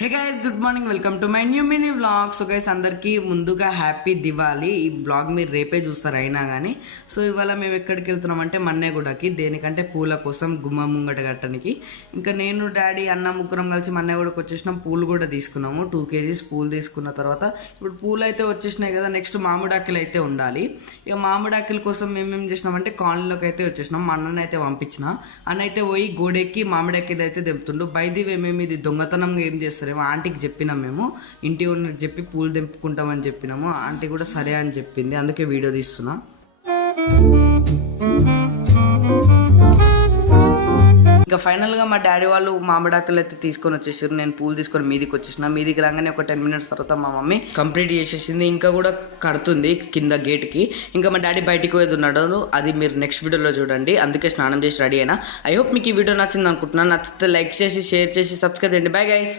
Hey guys, good morning, welcome to my new mini vlog. So guys, అందరికీ ముందుగా happy Diwali. ఈ vlog మీరు రేపే చూస్తారు అయినా కానీ. సో ఇవాళ మేము ఎక్కడికి వెళ్తున్నాం అంటే మన్నెగూడకి. దేనికంటే పూల కోసం గుమ్మ ముంగట కట్టడానికి. ఇంకా నేను డాడీ అన్న ముగ్గురం కలిసి మన్నెగూడకి వచ్చేసినాం. పూలు కూడా తీసుకున్నాము. 2 kgs పూలు తీసుకున్న తర్వాత ఇప్పుడు పూలు అయితే వచ్చేసినాయి కదా, నెక్స్ట్ మామిడాకులు అయితే ఉండాలి. ఇక మామిడాకుల కోసం మేమేం చేసినామంటే కాలనీలోకి అయితే వచ్చేసినాం. మా అన్నని అయితే పంపించిన. అన్న అయితే పోయి గోడెక్కి మామిడాకులు అయితే తెంపుతుండు. బైది మేము ఇది దొంగతనంగా ఏం చేస్తారు ఆంటీకి చెప్పినాం, మేము ఇంటి ఓనర్ చెప్పి పూలు తెంపుకుంటామని చెప్పినాము. ఆంటీ కూడా సరే అని చెప్పింది, అందుకే వీడియో తీస్తున్నా. ఇంకా ఫైనల్గా మా డాడీ వాళ్ళు మామిడాకులు అయితే తీసుకొని వచ్చేసారు. నేను పూలు తీసుకొని మీదికి వచ్చేసిన. మీదికి రాగానే ఒక 10 minutes తర్వాత మా మమ్మీ కంప్లీట్ చేసేసింది. ఇంకా కూడా కడుతుంది కింద గేట్కి. ఇంకా మా డాడీ బయటికి పోయేది ఉన్నాడు. అది మీరు నెక్స్ట్ వీడియోలో చూడండి. అందుకే స్నానం చేసి రెడీ అయినా. ఐ హోప్ మీకు ఈ వీడియో నచ్చింది అనుకుంటున్నాను. నచ్చితే లైక్ చేసి, షేర్ చేసి, సబ్స్క్రైబ్ చేయండి. Bye guys.